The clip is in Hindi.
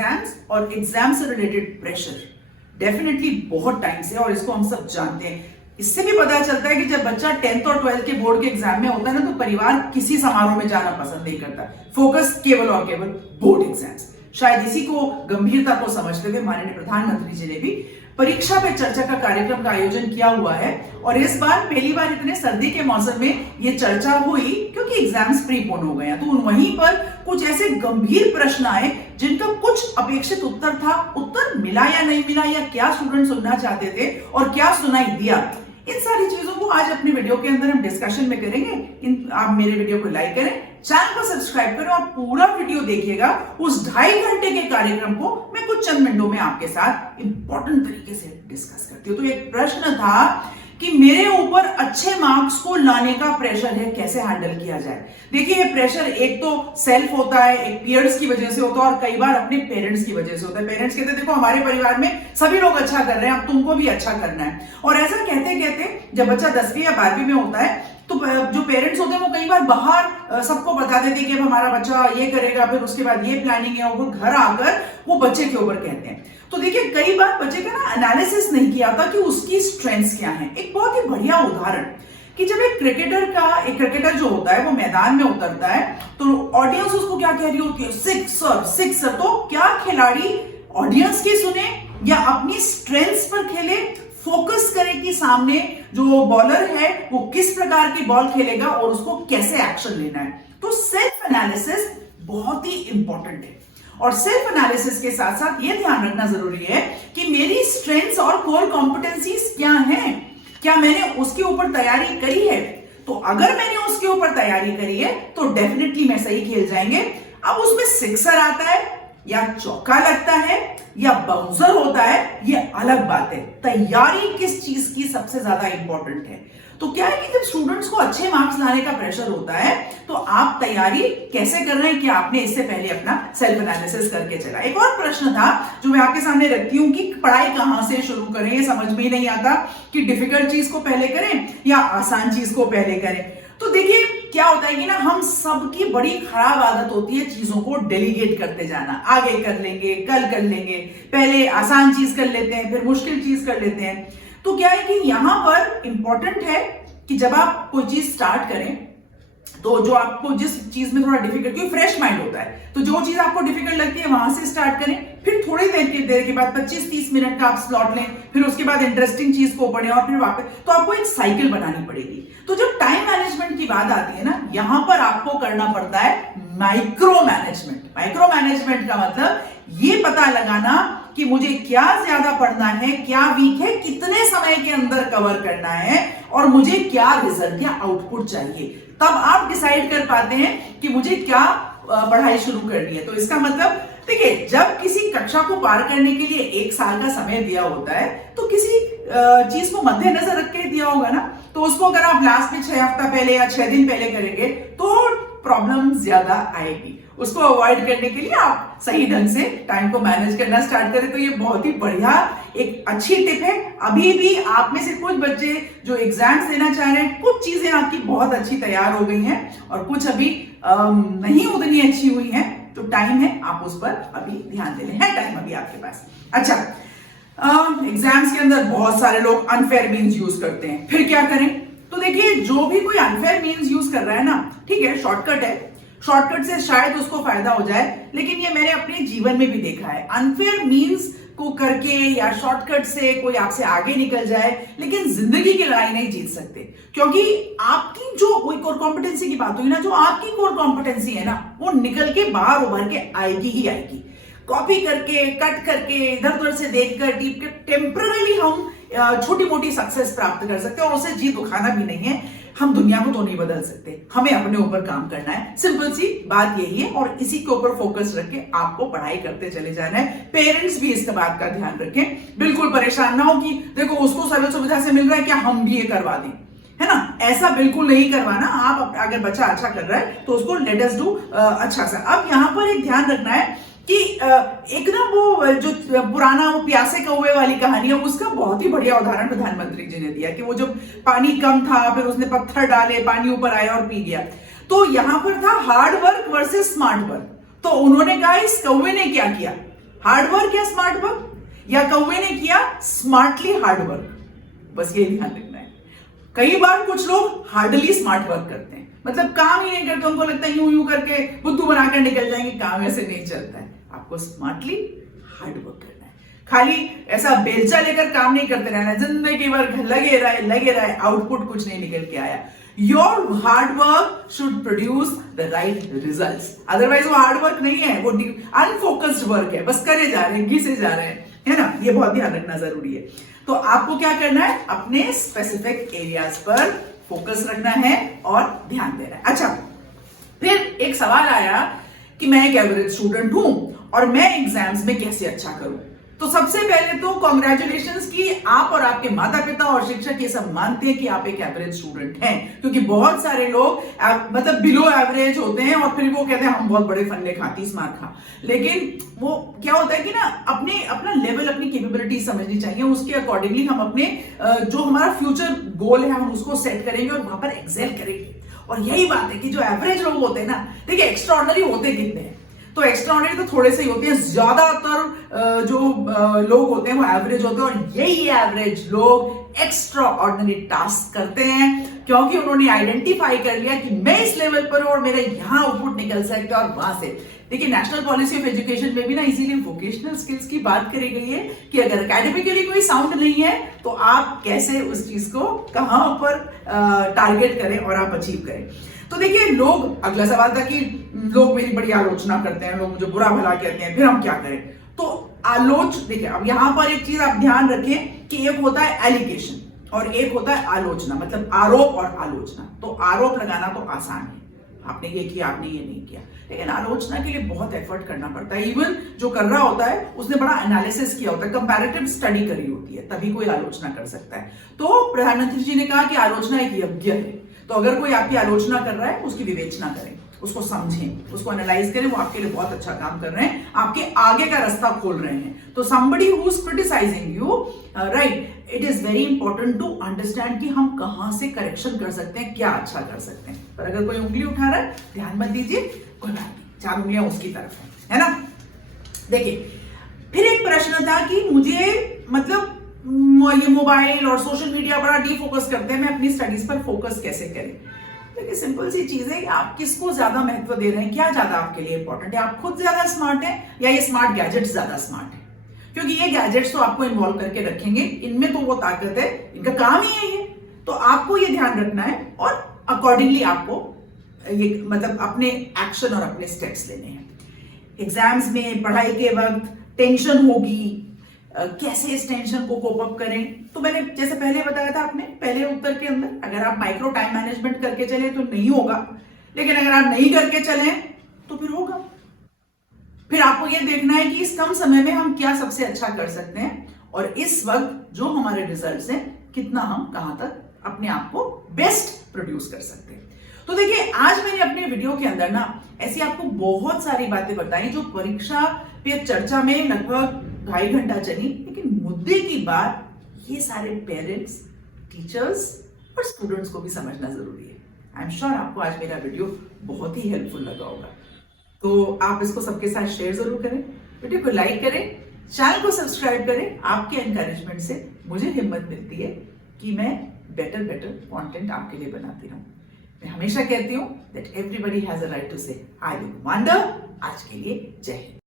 एग्जाम्स और एग्जाम से रिलेटेड प्रेशर डेफिनेटली बहुत टाइम से, और इसको हम सब जानते हैं। इससे भी पता चलता है कि जब बच्चा 10th और 12th के बोर्ड के एग्जाम में होता है ना, तो परिवार किसी समारोह में जाना पसंद नहीं करता, फोकस केवल और केवल बोर्ड एग्जाम्स। शायद इसी को गंभीरता को समझते हुए माननीय प्रधानमंत्री जी ने भी परीक्षा पे चर्चा का कार्यक्रम का आयोजन किया हुआ है। और इस बार पहली बार इतने सर्दी के मौसम में ये चर्चा हुई क्योंकि एग्जाम्स प्रीपोन हो गए हैं, तो वहीं पर कुछ ऐसे गंभीर प्रश्न आए जिनका कुछ अपेक्षित उत्तर था, उत्तर मिला या नहीं मिला, या क्या स्टूडेंट सुनना चाहते थे और क्या सुनाई दिया, इन सारी चीजों को आज अपने वीडियो के अंदर हम डिस्कशन में करेंगे। आप मेरे वीडियो को लाइक करें, चैनल को सब्सक्राइब करें और पूरा वीडियो देखिएगा। उस 2.5 घंटे के कार्यक्रम को मैं कुछ चंद मिनटों में आपके साथ इंपॉर्टेंट तरीके से डिस्कस करती हूँ। तो एक प्रश्न था कि मेरे ऊपर अच्छे मार्क्स को लाने का प्रेशर है, कैसे हैंडल किया जाए। देखिए, ये प्रेशर एक तो सेल्फ होता है, एक पीयर्स की वजह से होता है, और कई बार अपने पेरेंट्स की वजह से होता है। पेरेंट्स कहते हैं देखो हमारे परिवार में सभी लोग अच्छा कर रहे हैं, अब तुमको भी अच्छा करना है। और ऐसा कहते कहते जब बच्चा 10वीं या 12वीं में होता है तो जो पेरेंट्स होते हैं वो कई बार बाहर सबको बता देते हैं कि अब हमारा बच्चा ये करेगा, फिर उसके बाद ये प्लानिंग है, और फिर घर आकर वो बच्चे के ऊपर कहते हैं। तो देखिए, कई बार बच्चे का ना एनालिसिस नहीं किया था कि उसकी स्ट्रेंथ्स क्या हैं। एक बहुत ही बढ़िया उदाहरण कि जब एक क्रिकेटर जो होता है वो मैदान में उतरता है तो ऑडियंस उसको क्या कह रही होती है, सिक्सर सिक्सर। तो क्या खिलाड़ी ऑडियंस की सुने या अपनी स्ट्रेंथ्स पर खेले, फोकस करे कि सामने जो बॉलर है वो किस प्रकार की बॉल खेलेगा और उसको कैसे एक्शन लेना है। तो सेल्फ एनालिसिस बहुत ही इंपॉर्टेंट है, और सेल्फ एनालिसिस के साथ साथ ये ध्यान रखना जरूरी है कि मेरी स्ट्रेंथ्स और कोर कॉम्पिटेंसीज क्या हैं, क्या मैंने उसके ऊपर तैयारी करी है। तो अगर मैंने उसके ऊपर तैयारी करी है तो डेफिनेटली मैं सही खेल जाएंगे। अब उसमें सिक्सर आता है या चौका लगता है या बाउंसर होता है, ये अलग बात है। तैयारी किस चीज की सबसे ज्यादा इंपॉर्टेंट है। तो क्या है कि जब स्टूडेंट्स को अच्छे मार्क्स लाने का प्रेशर होता है तो आप तैयारी कैसे कर रहे हैं, कि आपने इससे पहले अपना सेल्फ एनालिसिस करके चला। एक और प्रश्न था जो मैं आपके सामने रखती हूँ कि पढ़ाई कहां से शुरू करें। ये समझ में ही नहीं आता कि डिफिकल्ट चीज को पहले करें या आसान चीज को पहले करें। तो देखिए, क्या होता है कि ना हम सबकी बड़ी खराब आदत होती है चीजों को डेलीगेट करते जाना। आगे कर लेंगे, कल कर लेंगे, पहले आसान चीज कर लेते हैं, फिर मुश्किल चीज कर लेते हैं। तो क्या है कि यहां पर इंपॉर्टेंट है कि जब आप कोई चीज स्टार्ट करें तो जो आपको जिस चीज में थोड़ा डिफिकल्ट, क्योंकि फ्रेश माइंड होता है, तो जो चीज आपको डिफिकल्ट लगती है वहां से स्टार्ट करें। फिर थोड़ी देर के बाद 25-30 मिनट का आप स्लॉट लें, फिर उसके बाद इंटरेस्टिंग चीज को पढ़ें और फिर वापस। तो आपको एक साइकिल बनानी पड़ेगी। तो जब टाइम मैनेजमेंट की बात आती है ना, यहां पर आपको करना पड़ता है माइक्रो मैनेजमेंट। माइक्रो मैनेजमेंट का मतलब ये पता लगाना कि मुझे क्या ज्यादा पढ़ना है, क्या वीक है, कितने समय के अंदर कवर करना है और मुझे क्या रिजल्ट या आउटपुट चाहिए। तब आप डिसाइड कर पाते हैं कि मुझे क्या पढ़ाई शुरू करनी है। तो इसका मतलब देखिए, जब किसी कक्षा को पार करने के लिए 1 साल का समय दिया होता है तो किसी चीज को मद्देनजर रख के दिया होगा ना। तो उसको अगर आप लास्ट में 6 हफ्ता पहले या 6 दिन पहले करेंगे तो प्रॉब्लम ज्यादा आएगी। उसको अवॉइड करने के लिए आप सही ढंग से टाइम को मैनेज करना स्टार्ट करें। तो ये बहुत ही बढ़िया एक अच्छी टिप है। अभी भी आप में से कुछ बच्चे जो एग्जाम्स देना चाह रहे हैं, कुछ चीजें आपकी बहुत अच्छी तैयार हो गई हैं और कुछ अभी नहीं उतनी अच्छी हुई हैं। तो टाइम है, आप उस पर अभी ध्यान दे लें, है टाइम अभी आपके पास। अच्छा, एग्जाम्स के अंदर बहुत सारे लोग अनफेयर मीन्स यूज करते हैं, फिर क्या करें। तो देखिए, जो भी कोई अनफेयर मीन्स यूज कर रहा है ना, ठीक है, शॉर्टकट है, शॉर्टकट से शायद उसको फायदा हो जाए, लेकिन ये मैंने अपने जीवन में भी देखा है। अनफेयर मीन्स को करके या शॉर्टकट से कोई आपसे आगे निकल जाए, लेकिन जिंदगी की लड़ाई नहीं जीत सकते। क्योंकि आपकी जो कोई कोर कॉम्पिटेंसी की बात हुई ना, जो आपकी कोर कॉम्पिटेंसी है ना, वो निकल के बाहर उभर के आएगी ही आएगी। कॉपी करके, कट करके, इधर उधर से देखकर, टीप के टेम्पररी हम छोटी मोटी सक्सेस प्राप्त कर सकते हैं और उसे जी दुखाना भी नहीं है। हम दुनिया को तो नहीं बदल सकते, हमें अपने ऊपर काम करना है। सिंपल सी बात यही है और इसी के ऊपर फोकस रख के आपको पढ़ाई करते चले जाना है। पेरेंट्स भी इस बात का ध्यान रखें, बिल्कुल परेशान ना हो कि देखो उसको सर्व सुविधा से मिल रहा है, क्या हम भी ये करवा दें, है ना। ऐसा बिल्कुल नहीं करवाना। आप अगर बच्चा अच्छा कर रहा है तो उसको लेट अस डू अच्छा सा। अब यहां पर एक ध्यान रखना है कि एक ना वो जो पुराना वो प्यासे कौवे वाली कहानी है, उसका बहुत ही बढ़िया उदाहरण प्रधानमंत्री जी ने दिया कि वो जब पानी कम था, फिर उसने पत्थर डाले, पानी ऊपर आया और पी गया। तो यहां पर था hard work versus smart work. तो उन्होंने कहा इस कौवे ने क्या किया, हार्डवर्क या स्मार्ट वर्क, या कौवे ने किया स्मार्टली हार्ड वर्क? बस ये ध्यान रखना है। कई बार कुछ लोग हार्डली स्मार्ट वर्क करते हैं, मतलब काम ही नहीं करते, उनको लगता है यूं यूं करके बुद्धू बनाकर निकल जाएंगे, काम ऐसे नहीं चलता है। आपको स्मार्टली हार्ड वर्क करना है, खाली ऐसा बेलचा लेकर काम नहीं करते रहना, जिंदगी भर लगे रहे, आउटपुट कुछ नहीं निकल के आया। Your hard work should produce the right results, otherwise वो हार्ड वर्क नहीं है, वो अनफोकस्ड वर्क है, बस करे जा रहे हैं, घिसे जा रहे हैं, है ना। ये बहुत ध्यान रखना जरूरी है। तो आपको क्या करना है, अपने स्पेसिफिक एरियाज पर फोकस रखना है और ध्यान देना है। अच्छा, फिर एक सवाल आया कि मैं एक एवरेज स्टूडेंट हूं और मैं एग्जाम्स में कैसे अच्छा करूं। तो सबसे पहले तो कॉन्ग्रेचुलेशंस कि आप और आपके माता पिता और शिक्षक ये सब मानते हैं कि आप एक एवरेज स्टूडेंट हैं, क्योंकि बहुत सारे लोग मतलब बिलो एवरेज होते हैं और फिर वो कहते हैं हम बहुत बड़े फन्ने खा, 30 मार्क खा। लेकिन वो क्या होता है कि ना, अपना लेवल, अपनी कैपेबिलिटी समझनी चाहिए, उसके अकॉर्डिंगली हम अपने जो हमारा फ्यूचर गोल है हम उसको सेट करेंगे और वहां पर एक्सेल करेंगे। और यही बात है कि जो एवरेज लोग होते हैं ना, देखिए एक्स्ट्राऑर्डिनरी होते कितने हैं, तो एक्स्ट्राऑर्डिनरी तो थोड़े से ही होते हैं, ज्यादातर जो लोग होते हैं वो एवरेज होते हैं। और यही एवरेज लोग एक्स्ट्राऑर्डिनरी टास्क करते हैं, क्योंकि उन्होंने आइडेंटिफाई कर लिया कि मैं इस लेवल पर हूं और मेरे यहां आउटपुट निकल सकता है और वहां से। देखिए नेशनल पॉलिसी ऑफ एजुकेशन में भी ना इसीलिए वोकेशनल स्किल्स की बात करी गई है कि अगर एकेडमिकली कोई साउंड नहीं है तो आप कैसे उस चीज को कहां पर टारगेट करें और आप अचीव करें। तो देखिए लोग, अगला सवाल था कि लोग मेरी बड़ी आलोचना करते हैं, लोग मुझे बुरा भला कहते हैं, फिर हम क्या करें। तो देखिए अब यहां पर एक चीज आप ध्यान रखें कि एक होता है एलिगेशन और एक होता है आलोचना, मतलब आरोप और आलोचना। तो आरोप लगाना तो आसान है, आपने ये किया, आपने ये नहीं किया, लेकिन आलोचना के लिए बहुत एफर्ट करना पड़ता है। इवन जो कर रहा होता है उसने बड़ा एनालिसिस किया होता है, कंपैरेटिव स्टडी करी होती है, तभी कोई आलोचना कर सकता है। तो प्रधानमंत्री जी ने कहा कि आलोचना एक यज्ञ है, तो अगर कोई आपकी आलोचना कर रहा है उसकी विवेचना करें, उसको समझें, उसको एनालाइज करें, वो आपके लिए बहुत अच्छा काम कर रहे हैं, आपके आगे का रास्ता खोल रहे हैं। तो somebody who is criticizing you, right, it is very important to understand कि हम कहां से करेक्शन कर सकते हैं, क्या अच्छा कर सकते हैं। पर अगर कोई उंगली उठा रहा है, ध्यान मत दीजिए, कोई बात नहीं, 4 उंगलियां उसकी तरफ है ना। देखिए फिर एक प्रश्न था कि मुझे मतलब ये मोबाइल और सोशल मीडिया बड़ा डीफोकस करते हैं, मैं अपनी स्टडीज पर फोकस कैसे करें। देखिए सिंपल सी चीज है कि आप किसको ज्यादा महत्व दे रहे हैं, क्या ज्यादा आपके लिए इंपॉर्टेंट है, आप खुद ज्यादा स्मार्ट है या ये स्मार्ट गैजेट्स ज्यादा स्मार्ट है। क्योंकि ये गैजेट्स तो आपको इन्वॉल्व करके रखेंगे, इनमें तो वो ताकत है, इनका काम ही यही है। तो आपको ये ध्यान रखना है और अकॉर्डिंगली आपको ये मतलब अपने एक्शन और अपने स्टेप्स लेने हैं। एग्जाम्स में पढ़ाई के वक्त टेंशन होगी, कैसे इस टेंशन को कोप अप करें। तो मैंने जैसे पहले बताया था, आपने पहले उत्तर के अंदर, अगर आप माइक्रो टाइम मैनेजमेंट करके चले तो नहीं होगा, लेकिन अगर आप नहीं करके चले तो फिर होगा। फिर आपको यह देखना है कि इस कम समय में हम क्या सबसे अच्छा कर सकते हैं और इस वक्त जो हमारे रिजल्ट्स हैं कितना हम कहां तक अपने आप को बेस्ट प्रोड्यूस कर सकते हैं। तो देखिए आज मैंने अपने वीडियो के अंदर ना ऐसी आपको बहुत सारी बातें बताई जो परीक्षा पे चर्चा में लगभग 2.5 घंटा चली, लेकिन मुद्दे की बात ये सारे पेरेंट्स, टीचर्स और स्टूडेंट्स को भी समझना जरूरी है। आई एम श्योर आपको आज मेरा वीडियो बहुत ही हेल्पफुल लगा होगा, तो आप इसको सबके साथ शेयर जरूर करें, वीडियो को लाइक करें, चैनल को सब्सक्राइब करें। आपके एनकरेजमेंट से मुझे हिम्मत मिलती है कि मैं बेटर कंटेंट आपके लिए बनाती रहूं। मैं हमेशा कहती हूं that everybody has a right to say I will wonder. आज के लिए जय हिंद।